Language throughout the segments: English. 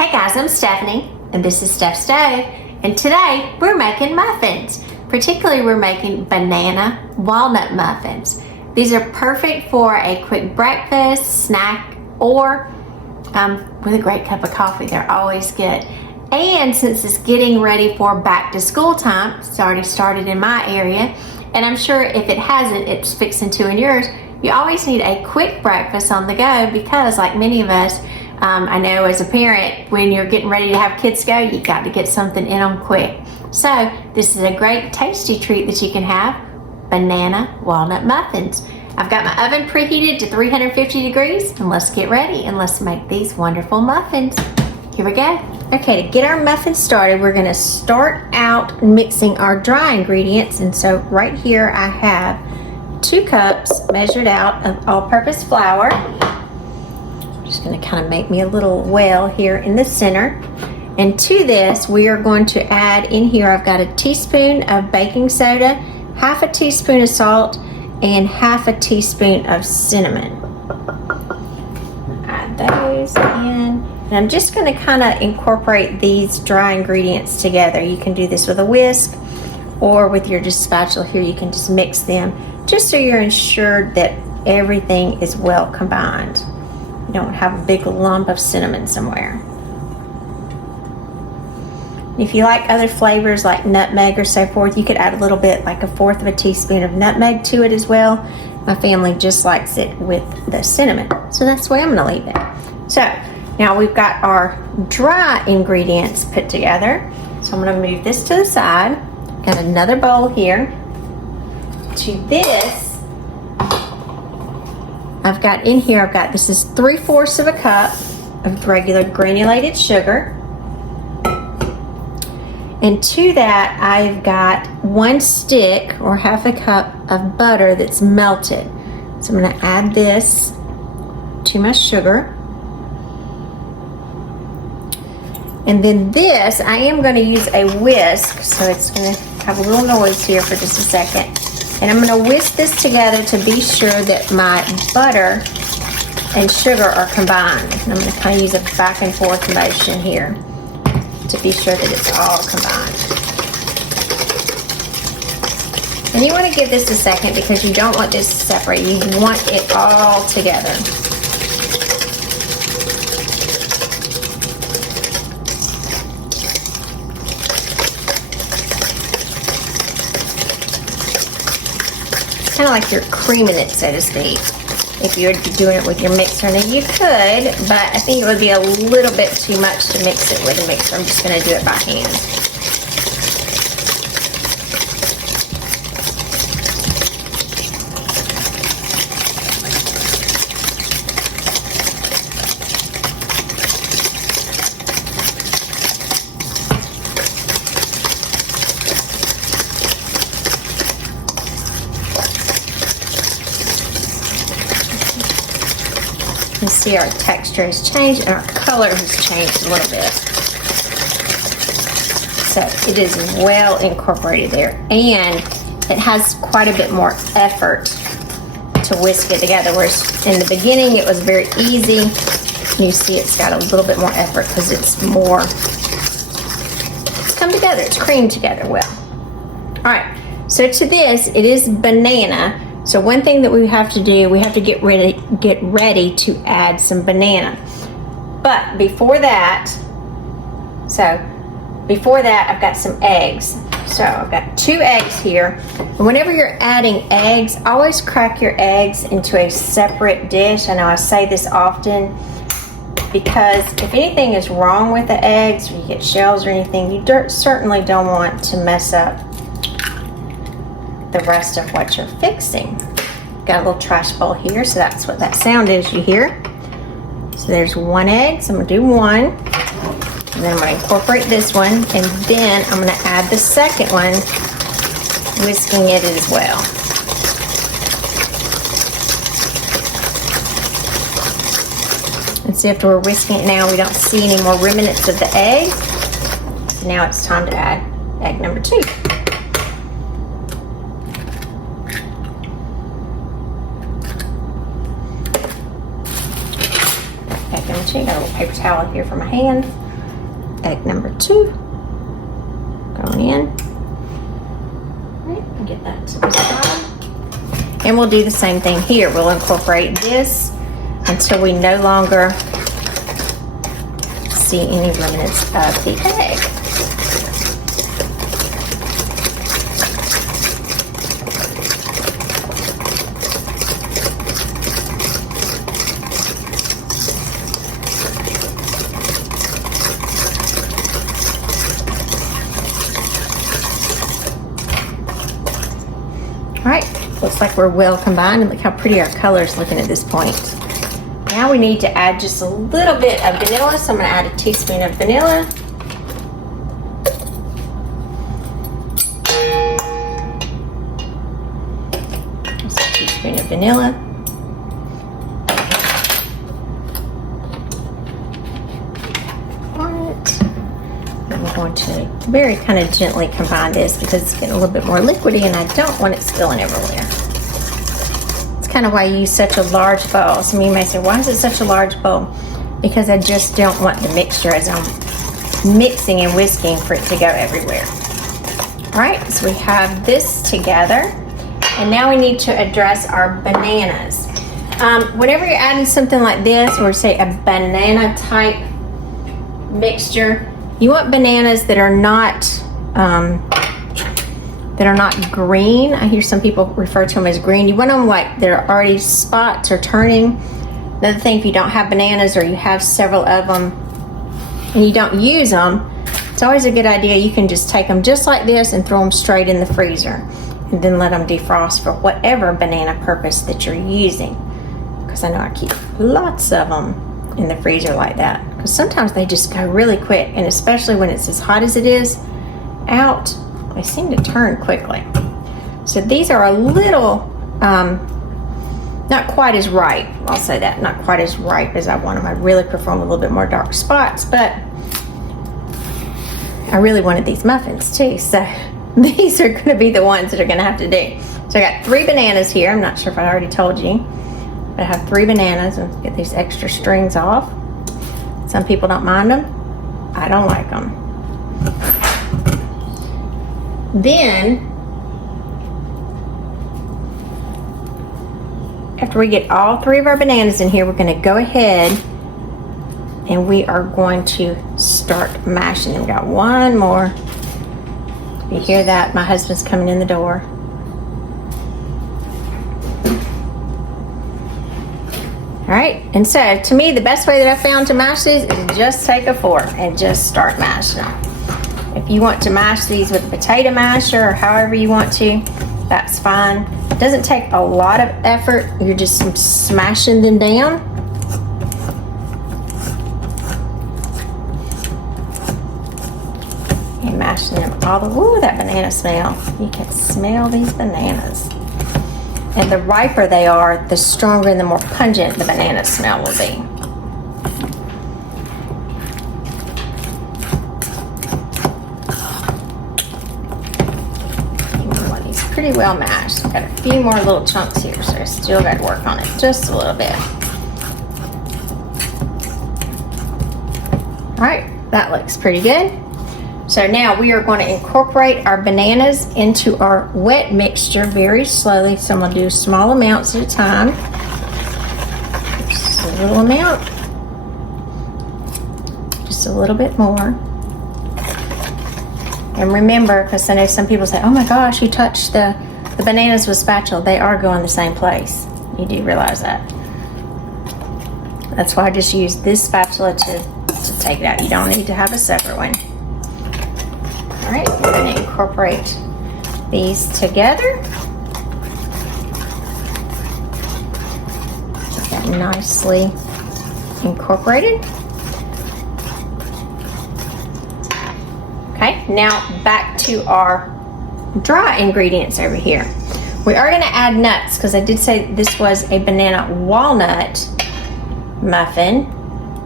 Hey guys, I'm Stephanie, and this is Steph Stove, and today we're making muffins. Particularly, we're making banana walnut muffins. These are perfect for a quick breakfast, snack, or with a great cup of coffee. They're always good. And since it's getting ready for back to school time, it's already started in my area, and I'm sure if it hasn't, it's fixing to in yours. You always need a quick breakfast on the go because, like many of us, I know as a parent, when you're getting ready to have kids go, you got to get something in them quick. So this is a great tasty treat that you can have, banana walnut muffins. I've got my oven preheated to 350 degrees, and let's get ready and let's make these wonderful muffins. Here we go. Okay, to get our muffins started, we're gonna start out mixing our dry ingredients. And so right here I have 2 cups measured out of all-purpose flour. I'm just gonna kind of make me a little well here in the center. And to this, we are going to add in here, I've got a teaspoon of baking soda, half a teaspoon of salt, and half a teaspoon of cinnamon. Add those in. And I'm just gonna kind of incorporate these dry ingredients together. You can do this with a whisk or with your just spatula here, you can just mix them just so you're ensured that everything is well combined. You don't have a big lump of cinnamon somewhere. If you like other flavors like nutmeg or so forth, you could add a little bit, like 1/4 of a teaspoon of nutmeg to it as well. My family just likes it with the cinnamon, so that's the way I'm gonna leave it. So now we've got our dry ingredients put together. So I'm gonna move this to the side. Got another bowl here. To this, I've got in here, this is 3/4 of a cup of regular granulated sugar. And to that, I've got 1 stick or half a cup of butter that's melted. So I'm gonna add this to my sugar. And then this, I am gonna use a whisk, so it's gonna have a little noise here for just a second. And I'm gonna whisk this together to be sure that my butter and sugar are combined. And I'm gonna kind of use a back and forth motion here to be sure that it's all combined. And you wanna give this a second because you don't want this to separate. You want it all together. Kind of like you're creaming it, so to speak, if you're doing it with your mixer. Now you could, but I think it would be a little bit too much to mix it with a mixer. I'm just going to do it by hand. You see our texture has changed and our color has changed a little bit. So it is well incorporated there, and it has quite a bit more effort to whisk it together, whereas in the beginning it was very easy. You see it's got a little bit more effort because it's come together, it's creamed together well. All right, so to this, it is banana. So one thing that we have to do, we have to get ready to add some banana. But before that, I've got some eggs. So I've got 2 eggs here. And whenever you're adding eggs, always crack your eggs into a separate dish. I know I say this often because if anything is wrong with the eggs, or you get shells or anything, you certainly don't want to mess up the rest of what you're fixing. Got a little trash bowl here, so that's what that sound is you hear. So there's 1 egg, so I'm gonna do 1. And then I'm gonna incorporate this one, and then I'm gonna add the second one, whisking it as well. And see, after we're whisking it now, we don't see any more remnants of the egg. So now it's time to add egg number 2. Got a little paper towel here for my hand. egg number 2 going in. All right, and get that to the side. And we'll do the same thing here. We'll incorporate this until we no longer see any remnants of the egg. Looks like we're well combined, and look how pretty our color is looking at this point. Now we need to add just a little bit of vanilla, so I'm going to add a teaspoon of vanilla. Just a teaspoon of vanilla. And we're going to very kind of gently combine this because it's getting a little bit more liquidy and I don't want it spilling everywhere. It's kind of why you use such a large bowl. Some of you may say, why is it such a large bowl? Because I just don't want the mixture as I'm mixing and whisking for it to go everywhere. All right, so we have this together. And now we need to address our bananas. Whenever you're adding something like this, or say a banana type mixture, you want bananas that are not green. I hear some people refer to them as green. You want them like they're already spots or turning. Another thing, if you don't have bananas or you have several of them and you don't use them, it's always a good idea. You can just take them just like this and throw them straight in the freezer and then let them defrost for whatever banana purpose that you're using. Because I know I keep lots of them in the freezer like that, because sometimes they just go really quick, and especially when it's as hot as it is out, they seem to turn quickly. So these are a little not quite as ripe, I'll say that, not quite as ripe as I want them. I really prefer them a little bit more dark spots, but I really wanted these muffins too, so these are going to be the ones that are going to have to do. So I got 3 bananas here. I'm not sure if I already told you, but I have 3 bananas. Let's get these extra strings off. Some people don't mind them. I don't like them. Then, after we get all 3 of our bananas in here, we're going to go ahead and we are going to start mashing them. We got one more. You hear that? My husband's coming in the door. All right, and so to me, the best way that I found to mash these is just take a fork and just start mashing them. If you want to mash these with a potato masher or however you want to, that's fine. It doesn't take a lot of effort. You're just smashing them down. And mashing them all the way. Ooh, that banana smell. You can smell these bananas. And the riper they are, the stronger and the more pungent the banana smell will be. You want these pretty well mashed. I've got a few more little chunks here, so I still got to work on it just a little bit. All right, that looks pretty good. So now we are going to incorporate our bananas into our wet mixture very slowly. So I'm going to do small amounts at a time. Just a little amount. Just a little bit more. And remember, because I know some people say, oh my gosh, you touched the bananas with spatula. They are going the same place. You do realize that. That's why I just use this spatula to take it out. You don't need to have a separate one. All right, we're going to incorporate these together. Get that nicely incorporated. Okay, now back to our dry ingredients over here. We are going to add nuts because I did say this was a banana walnut muffin.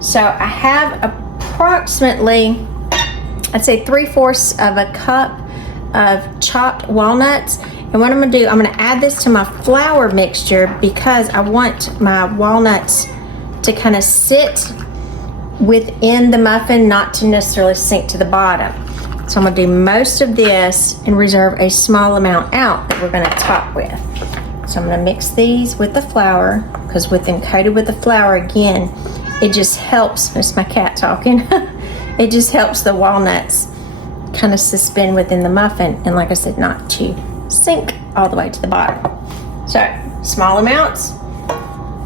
So I have approximately, I'd say 3/4 of a cup of chopped walnuts. And what I'm going to do, I'm going to add this to my flour mixture because I want my walnuts to kind of sit within the muffin, not to necessarily sink to the bottom. So I'm gonna do most of this and reserve a small amount out that we're gonna top with. So I'm gonna mix these with the flour, because with them coated with the flour, again, it just helps, it's my cat talking, it just helps the walnuts kind of suspend within the muffin, and like I said, not to sink all the way to the bottom. So, small amounts,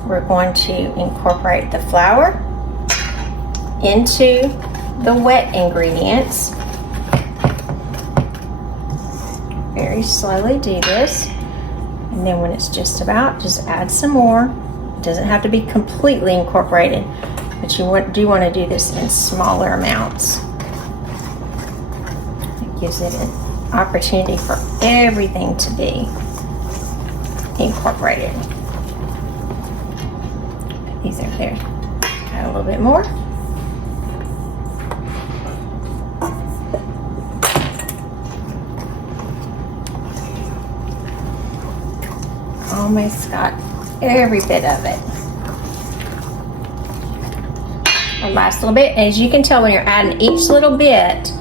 we're going to incorporate the flour into the wet ingredients. Very slowly do this, and then when it's just about, just add some more. It doesn't have to be completely incorporated, but you do want to do this in smaller amounts. It gives it an opportunity for everything to be incorporated. Put these over there. Add a little bit more. Almost got every bit of it. The last little bit, as you can tell when you're adding each little bit,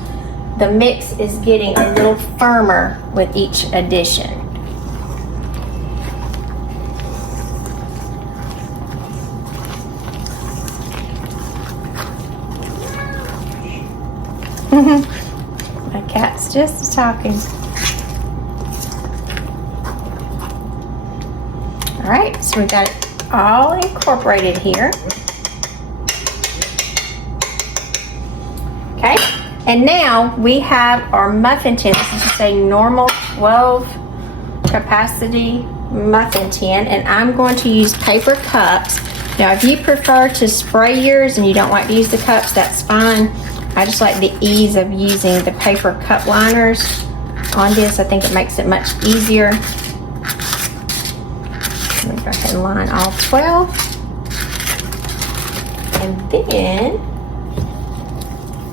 the mix is getting a little firmer with each addition. My cat's just talking. All right, so we've got it all incorporated here. Okay, and now we have our muffin tin. This is a normal 12 capacity muffin tin, and I'm going to use paper cups. Now, if you prefer to spray yours and you don't like to use the cups, that's fine. I just like the ease of using the paper cup liners on this. I think it makes it much easier. Let me go ahead and line all 12. And then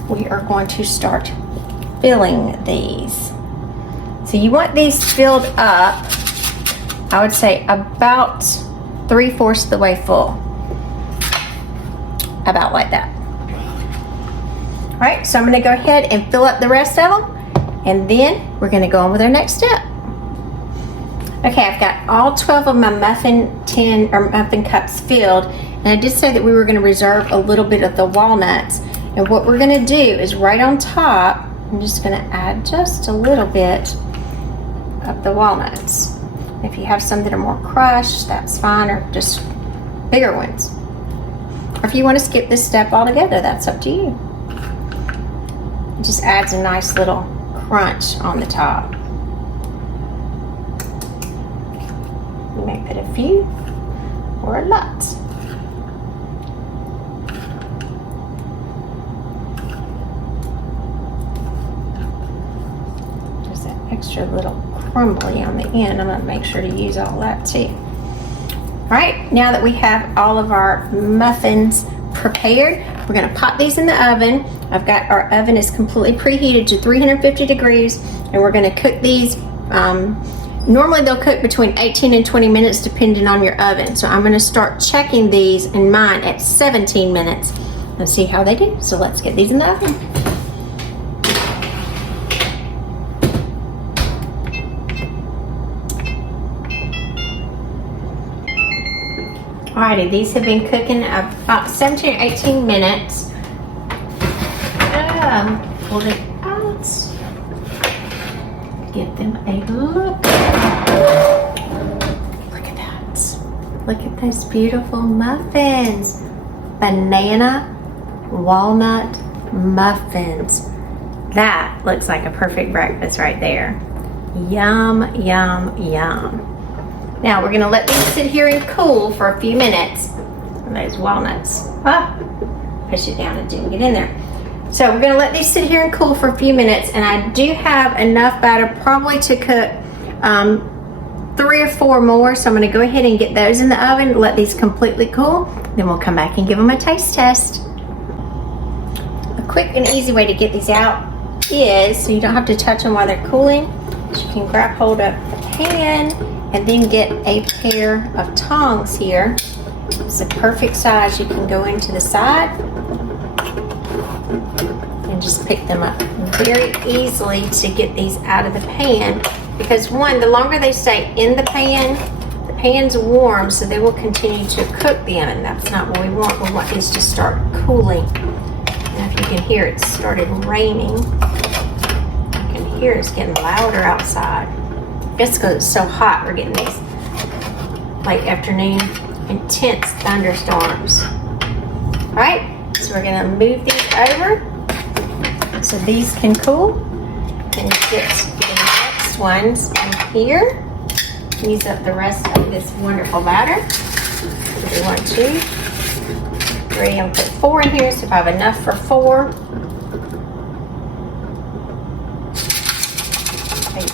we are going to start filling these. So you want these filled up, I would say about 3/4 of the way full. About like that. All right, so I'm gonna go ahead and fill up the rest of them, and then we're gonna go on with our next step. Okay, I've got all 12 of my muffin tin or muffin cups filled, and I did say that we were gonna reserve a little bit of the walnuts. And what we're gonna do is right on top, I'm just gonna add just a little bit of the walnuts. If you have some that are more crushed, that's fine, or just bigger ones. Or if you wanna skip this step altogether, that's up to you. It just adds a nice little crunch on the top. You may put a few or a lot. Just that extra little crumbly on the end. I'm gonna make sure to use all that too. All right, now that we have all of our muffins prepared, we're gonna pop these in the oven. I've got, our oven is completely preheated to 350 degrees, and we're gonna cook these. Normally they'll cook between 18 and 20 minutes depending on your oven. So I'm gonna start checking these in mine at 17 minutes and see how they do. So let's get these in the oven. Alrighty, these have been cooking about 17 or 18 minutes. Pull it out. Give them a look. Look at that. Look at those beautiful muffins. Banana walnut muffins. That looks like a perfect breakfast right there. Yum, yum, yum. Now we're gonna let these sit here and cool for a few minutes. And those walnuts, push it down, it didn't get in there. So we're gonna let these sit here and cool for a few minutes, and I do have enough batter probably to cook 3 or 4 more. So I'm gonna go ahead and get those in the oven, let these completely cool, then we'll come back and give them a taste test. A quick and easy way to get these out is, so you don't have to touch them while they're cooling, is you can grab hold of the pan and then get a pair of tongs here. It's a perfect size. You can go into the side and just pick them up very easily to get these out of the pan, because one, the longer they stay in the pan's warm, so they will continue to cook them, and that's not what we want. We want these to start cooling. And if you can hear, it started raining. You can hear it's getting louder outside. I guess because it's so hot, we're getting these late afternoon intense thunderstorms. All right, so we're gonna move these over so these can cool, and get the next ones in here. Use up the rest of this wonderful batter. So we want 2, 3, I'm gonna put 4 in here, so if I have enough for 4.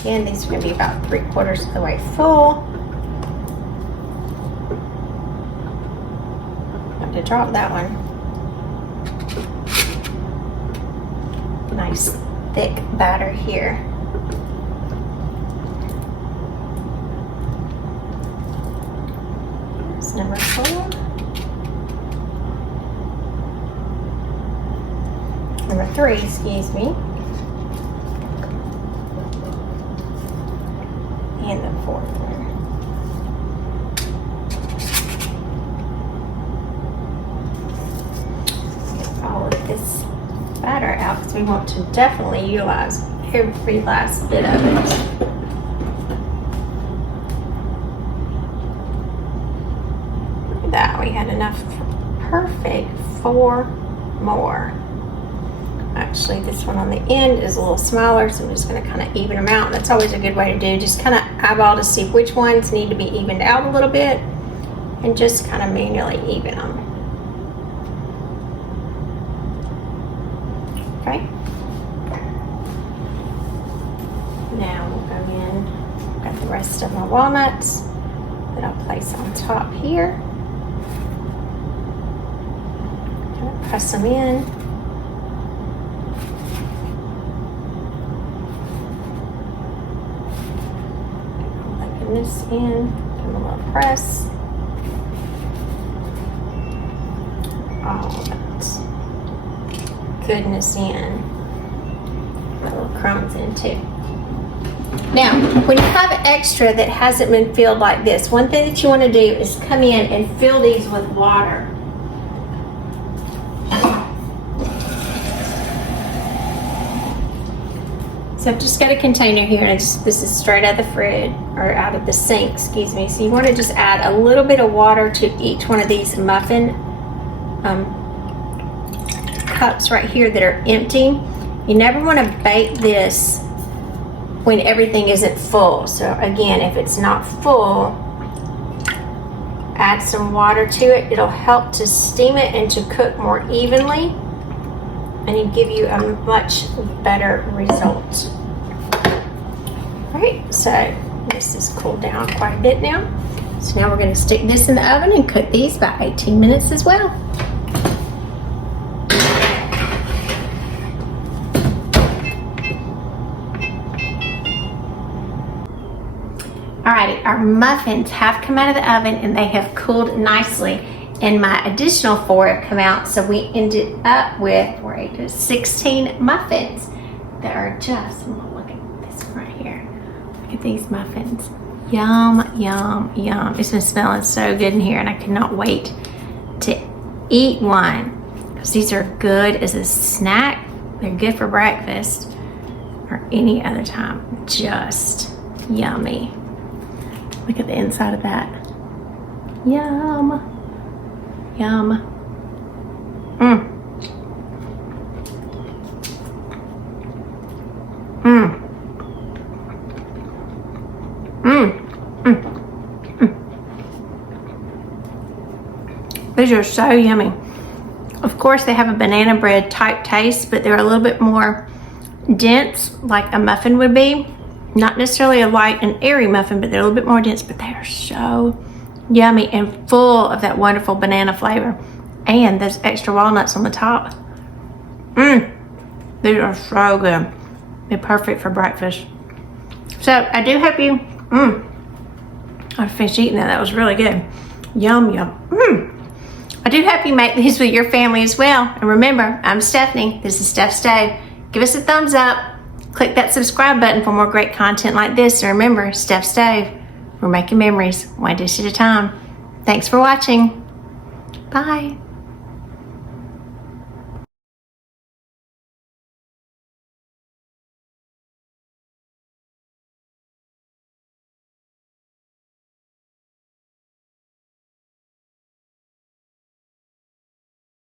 Again, these are gonna be about 3/4 of the way full. Have to drop that one. Nice thick batter here. It's number 4. Number 3, excuse me. And the 4th one. Get all of this batter out, because we want to definitely utilize every last bit of it. Look at that, we had enough for perfect 4 more. Actually, this one on the end is a little smaller, so I'm just going to kind of even them out. That's always a good way to do. Just kind of eyeball to see which ones need to be evened out a little bit, and just kind of manually even them. Okay. Now we'll go in. Got the rest of my walnuts that I'll place on top here. Kind of press them in. This in, give them a little press. All that goodness in. My little crumbs in too. Now, when you have extra that hasn't been filled like this, one thing that you want to do is come in and fill these with water. So I've just got a container here, and this is straight out of the fridge, or out of the sink, excuse me. So you want to just add a little bit of water to each one of these muffin cups right here that are empty. You never want to bake this when everything isn't full. So again, if it's not full, add some water to it. It'll help to steam it and to cook more evenly, and it'll give you a much better result. All right, so this has cooled down quite a bit now. So now we're going to stick this in the oven and cook these by 18 minutes as well. Alrighty, our muffins have come out of the oven and they have cooled nicely. And my additional 4 have come out, so we ended up with 16 muffins that are just, look at this one right here. Look at these muffins. Yum, yum, yum. It's been smelling so good in here, and I cannot wait to eat one, because these are good as a snack. They're good for breakfast or any other time. Just yummy. Look at the inside of that. Yum. Yum. Mmm. Mmm. Mmm. Mmm. These are so yummy. Of course, they have a banana bread type taste, but they're a little bit more dense, like a muffin would be. Not necessarily a light and airy muffin, but they're a little bit more dense, but they are so yummy and full of that wonderful banana flavor, and those extra walnuts on the top. Mmm, these are so good. They're perfect for breakfast. So I do hope you, I finished eating that. That was really good. Yum, yum. I do hope you make these with your family as well. And remember, I'm Stephanie. This is Steph Stove. Give us a thumbs up. Click that subscribe button for more great content like this. And remember, Steph Stove, we're making memories one dish at a time. Thanks for watching. Bye.